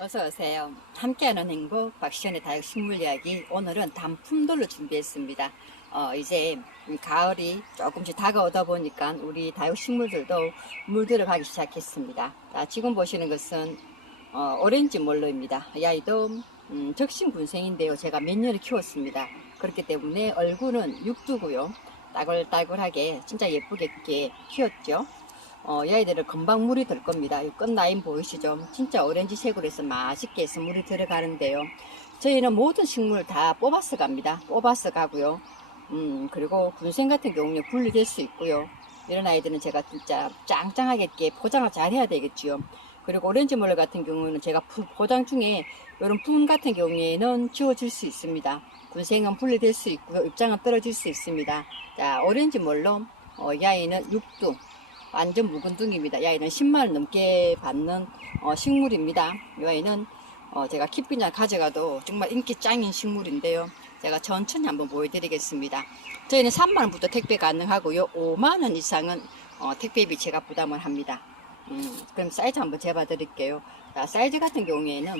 어서 오세요. 함께하는 행복 박시연의 다육 식물 이야기. 오늘은 단품돌로 준비했습니다. 어, 이제 가을이 조금씩 다가오다 보니까 우리 다육 식물들도 물들어 가기 시작했습니다. 자, 지금 보시는 것은 어, 오렌지 몰로입니다. 이 아이도 음, 적신 군생인데요. 제가 몇 년을 키웠습니다. 그렇기 때문에 얼굴은 육두고요. 따글따글하게 진짜 예쁘게 키웠죠. 어, 이 아이들은 금방 물이 들 겁니다. 이 끝라인 보이시죠? 진짜 오렌지색으로 해서 맛있게 해서 물이 들어가는데요. 저희는 모든 식물 다 뽑아서 갑니다. 뽑아서 가고요. 음, 그리고 군생 같은 경우는 분리될 수 있고요. 이런 아이들은 제가 진짜 짱짱하게 포장을 잘 해야 되겠지요. 그리고 오렌지 몰 같은 경우는 제가 푸- 포장 중에 이런 품 같은 경우에는 지워질 수 있습니다. 군생은 분리될 수 있고요. 입장은 떨어질 수 있습니다. 자, 오렌지 몰로 어, 이 아이는 6두 완전 묵은 둥입니다. 이 아이는 10만원 넘게 받는 어, 식물입니다. 이 아이는 어, 제가 키피냐 가져가도 정말 인기 짱인 식물인데요. 제가 천천히 한번 보여드리겠습니다. 저희는 3만원부터 택배 가능하고요. 5만원 이상은 어, 택배비 제가 부담을 합니다. 음, 그럼 사이즈 한번 재봐 드릴게요. 자, 사이즈 같은 경우에는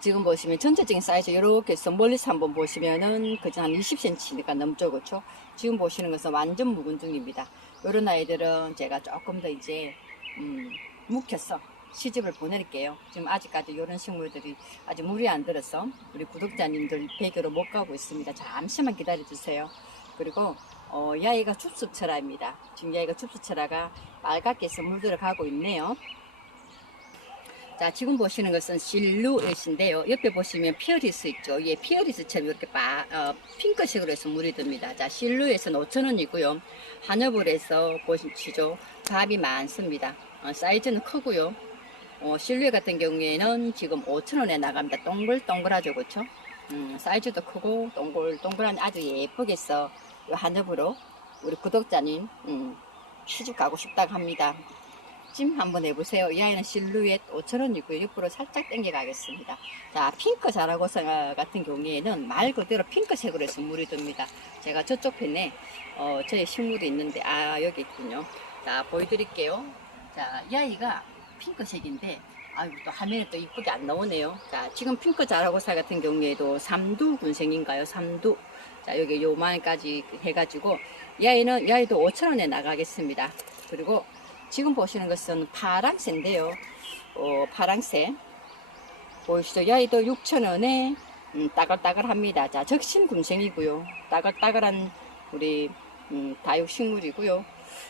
지금 보시면 전체적인 사이즈 이렇게 해서 멀리서 한번 보시면은 그저 한 20cm니까 넘죠 그렇죠 지금 보시는 것은 완전 묵은 중입니다 이런 아이들은 제가 조금 더 이제 음, 묵혀서 시집을 보낼게요. 지금 아직까지 이런 식물들이 아직 물이 안 들어서 우리 구독자님들 베개로 못 가고 있습니다. 잠시만 기다려 주세요. 그리고 어, 이 아이가 춥수철화입니다. 지금 이 아이가 춥수철화가 빨갛게 해서 물들어 가고 있네요 자, 지금 보시는 것은 실루엣인데요. 옆에 보시면 피어리스 있죠. 예, 피어리스처럼 이렇게 빠, 어, 핑크색으로 해서 물이 듭니다. 자, 실루엣은 5,000원이고요. 한여불에서 보시죠. 값이 많습니다. 어, 사이즈는 크고요. 어, 실루엣 같은 경우에는 지금 5,000원에 나갑니다. 동글동글하죠, 그쵸? 음, 사이즈도 크고 동글동글한 아주 예쁘게 써 한여불로 우리 구독자님 음, 시집 가고 싶다고 합니다. 찜 한번 해보세요. 이 아이는 실루엣 5,000원이고요. 옆으로 살짝 당겨 가겠습니다. 자, 핑크 자라고사 같은 경우에는 말 그대로 핑크색으로 해서 물이 듭니다. 제가 저쪽 편에 어, 저의 식물이 있는데, 아, 여기 있군요. 자, 보여드릴게요. 자, 이 아이가 핑크색인데, 아유, 또 화면에 또 이쁘게 안 나오네요. 자, 지금 핑크 자라고사 같은 경우에도 삼두 군생인가요? 삼두. 자, 여기 요만까지 해가지고, 이 아이는, 이 아이도 5,000원에 나가겠습니다. 그리고 지금 보시는 것은 파랑새인데요. 어, 파랑새. 보이시죠? 이 아이도 6,000원에 음, 따글따글합니다. 자, 적신 금생이고요. 따글따글한 우리 음, 다육식물이고요.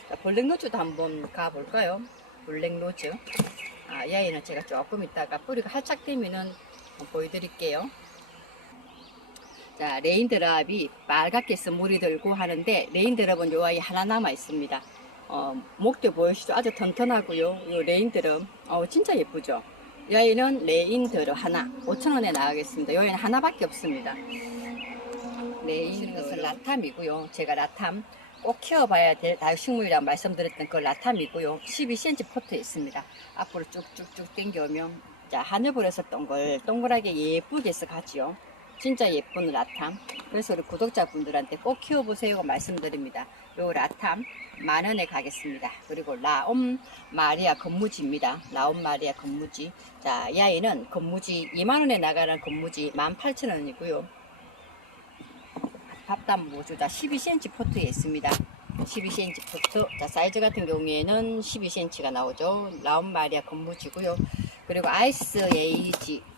자, 블랙로즈도 한번 가볼까요? 블랙로즈. 아, 이 아이는 제가 조금 있다가 뿌리가 활짝 되면은 보여드릴게요. 자, 레인드랍이 빨갛게 해서 물이 들고 하는데 레인드랍은 요 아이 하나 남아 있습니다. 어, 목대 보이시죠? 아주 튼튼하고요. 요 레인드럼 어, 진짜 예쁘죠? 이 아이는 레인드럼 하나 5,000원에 나가겠습니다. 이 아이는 하나밖에 없습니다. 레인 것은 라탐이고요. 제가 라탐 꼭 키워봐야 될 다육식물이라고 말씀드렸던 그 라탐이고요. 12cm 포트에 있습니다. 앞으로 쭉쭉쭉 당겨오면 자 하늘불에서 동글 동글하게 예쁘게 해서 가지요. 진짜 예쁜 라탐. 그래서 우리 구독자분들한테 꼭 키워보세요 말씀드립니다. 요 라탐 만 원에 가겠습니다. 그리고 라옴 마리아 건무지입니다. 라옴 마리아 건무지. 자, 이 아이는 건무지 2만 원에 나가는 건무지 18,000원이고요. 밥담 모주다 12cm 포트에 있습니다. 12cm 포트. 자, 사이즈 같은 경우에는 12cm가 나오죠. 라온 마리아 건무지고요. 그리고 아이스 에이지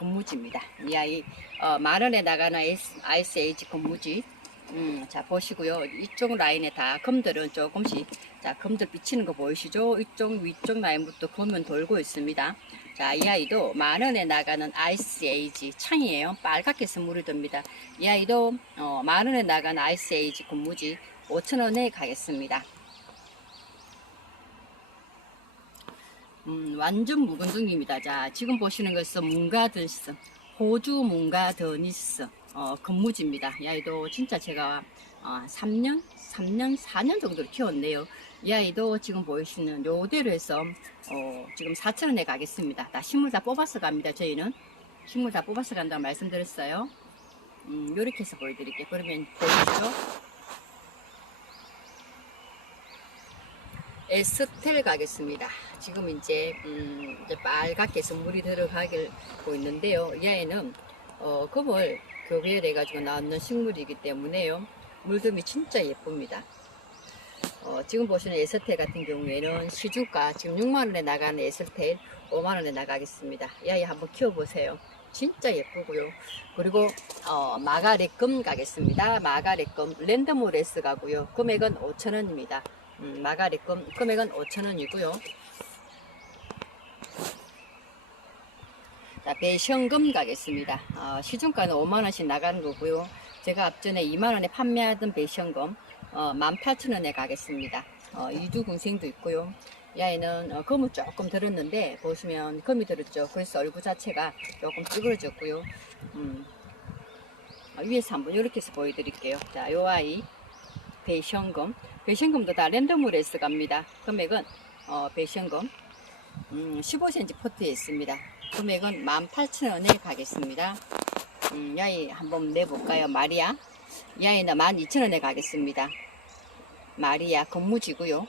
어, 건무지입니다. 이 아이 어, 만 원에 나가는 아이스, 에이지 건무지. 음, 자 보시고요. 이쪽 라인에 다 검들은 조금씩 자 검들 비치는 거 보이시죠? 이쪽 위쪽 라인부터 검은 돌고 있습니다. 자, 이 아이도 만 원에 나가는 아이스 에이지 창이에요. 빨갛게 해서 물이 듭니다. 이 아이도 어, 만 원에 나가는 아이스 에이지 군무지 5천 원에 가겠습니다. 음, 완전 묵은 중입니다. 자, 지금 보시는 것은 문가드니스, 호주 문가드니스 어, 건무지입니다. 이 아이도 진짜 제가 어, 3년, 3년, 4년 정도를 키웠네요. 이 아이도 지금 보이시는 요대로 해서 어, 지금 4천원에 가겠습니다. 다 식물 다 뽑아서 갑니다. 저희는 식물 다 뽑아서 간다고 말씀드렸어요. 음, 요렇게 해서 보여드릴게요. 그러면 보이시죠? 에스텔 가겠습니다. 지금 이제, 음, 이제 빨갛게 해서 물이 들어가고 있는데요. 이 아이는 어, 금을 교배를 해가지고 나오는 식물이기 때문에요. 물듬이 진짜 예쁩니다. 어, 지금 보시는 에스텔 같은 경우에는 시중가 지금 6만원에 나가는 에스텔 5만원에 나가겠습니다. 이 아이 한번 키워보세요. 진짜 예쁘고요. 그리고 어, 마가렛금 가겠습니다. 마가렛금 랜덤오레스 가고요. 금액은 5천원입니다. 음, 마가렛금 금액은 5천원이고요. 자, 배션금 가겠습니다. 어, 시중가는 5만원씩 나가는 거고요. 제가 앞전에 2만원에 판매하던 배션금 어, 18,000원에 가겠습니다. 어, 이두궁생도 있고요. 이 아이는 어, 금은 조금 들었는데 보시면 금이 들었죠. 그래서 얼굴 자체가 조금 찌그러졌고요. 음, 어, 위에서 한번 이렇게 해서 보여드릴게요. 자, 요 아이 배션금 배션금도 다 랜덤으로 갑니다. 금액은 어, 배션금 음, 15cm 포트에 있습니다. 금액은 18,000원에 가겠습니다. 음, 이 아이 한번 내볼까요? 마리아. 이 아이는 12,000원에 가겠습니다. 마리아 건무지고요.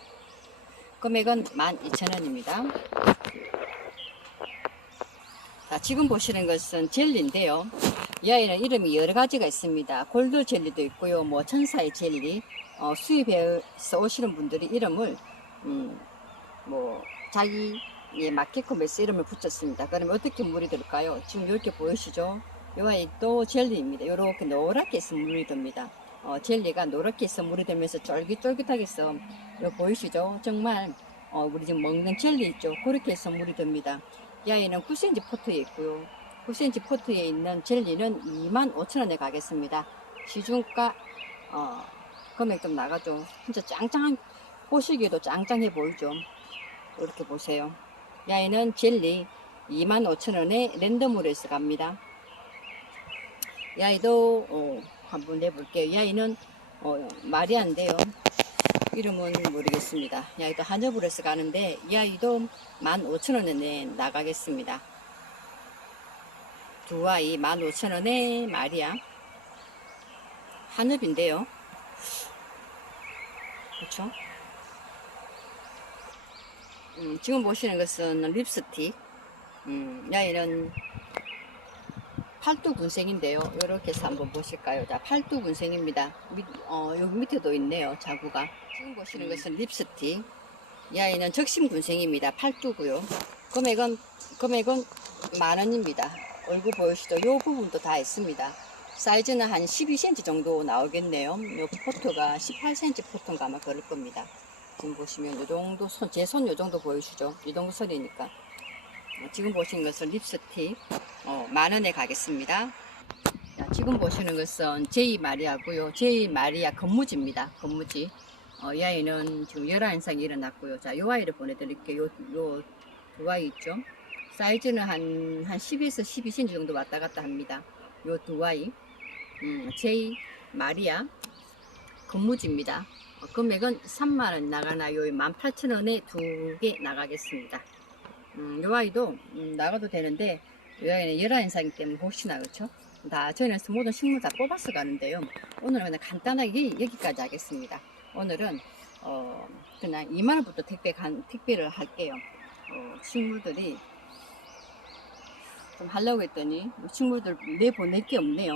금액은 12,000원입니다. 자, 지금 보시는 것은 젤리인데요. 이 아이는 이름이 여러 가지가 있습니다. 골드 젤리도 있고요. 뭐 천사의 젤리. 어, 수입해서 오시는 분들이 이름을 음, 뭐 맞게끔 해서 이름을 붙였습니다. 그러면 어떻게 물이 들까요? 지금 이렇게 보이시죠? 이 아이도 젤리입니다. 이렇게 노랗게 해서 물이 듭니다. 어, 젤리가 노랗게 해서 물이 들면서 쫄깃쫄깃하게 해서 이거 보이시죠? 정말 어, 우리 지금 먹는 젤리 있죠? 그렇게 해서 물이 듭니다. 이 아이는 9cm 포트에 있고요. 9cm 포트에 있는 젤리는 25,000원에 가겠습니다. 시중가 어, 금액 좀 나가죠. 진짜 짱짱한 보시기에도 짱짱해 보이죠. 이렇게 보세요. 이 아이는 젤리 25,000원에 랜덤으로 해서 갑니다. 이 아이도 어, 한번 내볼게요. 이 아이는 어, 마리아인데요. 이름은 모르겠습니다. 이 아이도 한엽으로 해서 가는데 이 아이도 15,000원에 나가겠습니다. 두 아이 15,000원에 마리아 한엽인데요. 그렇죠? 음, 지금 보시는 것은 립스틱. 음, 이 아이는 팔뚝 군생인데요. 이렇게 해서 한번 보실까요? 자, 팔뚝 군생입니다. 밑, 어, 여기 밑에도 있네요. 자구가. 지금 보시는 것은 립스틱. 이 아이는 적심 군생입니다. 팔뚝고요. 금액은 금액은 만 원입니다. 얼굴 보이시죠? 이 부분도 다 있습니다. 사이즈는 한 12cm 정도 나오겠네요. 여기 포트가 18cm 포트인가 아마 그럴 겁니다. 지금 보시면 이 정도 손, 제손이 정도 보이시죠? 이 정도 선이니까. 어, 지금 보시는 것은 립스틱 어, 만 원에 가겠습니다. 자, 지금 보시는 것은 제이 마리아고요. 제이 마리아 건무지입니다. 건무지. 어, 이 아이는 지금 열화 현상이 일어났고요. 자, 요 아이를 보내드릴게요. 요, 요, 두 아이 있죠. 사이즈는 한, 한 10에서 12cm 정도 왔다 갔다 합니다. 요 두 아이. 음, 제이 마리아 건무지입니다. 어, 금액은 3만원 나가나 요? 18,000원에 두 개 나가겠습니다. 음, 요 아이도 음, 나가도 되는데 요 아이는 열화 현상이기 때문에 혹시나 그렇죠? 다 저희는 모든 식물 다 뽑아서 가는데요. 오늘은 그냥 간단하게 여기까지 하겠습니다. 오늘은 어, 그냥 2만 원부터 택배 간 택배를 할게요. 어, 식물들이 좀 하려고 했더니 식물들 내보낼 게 없네요.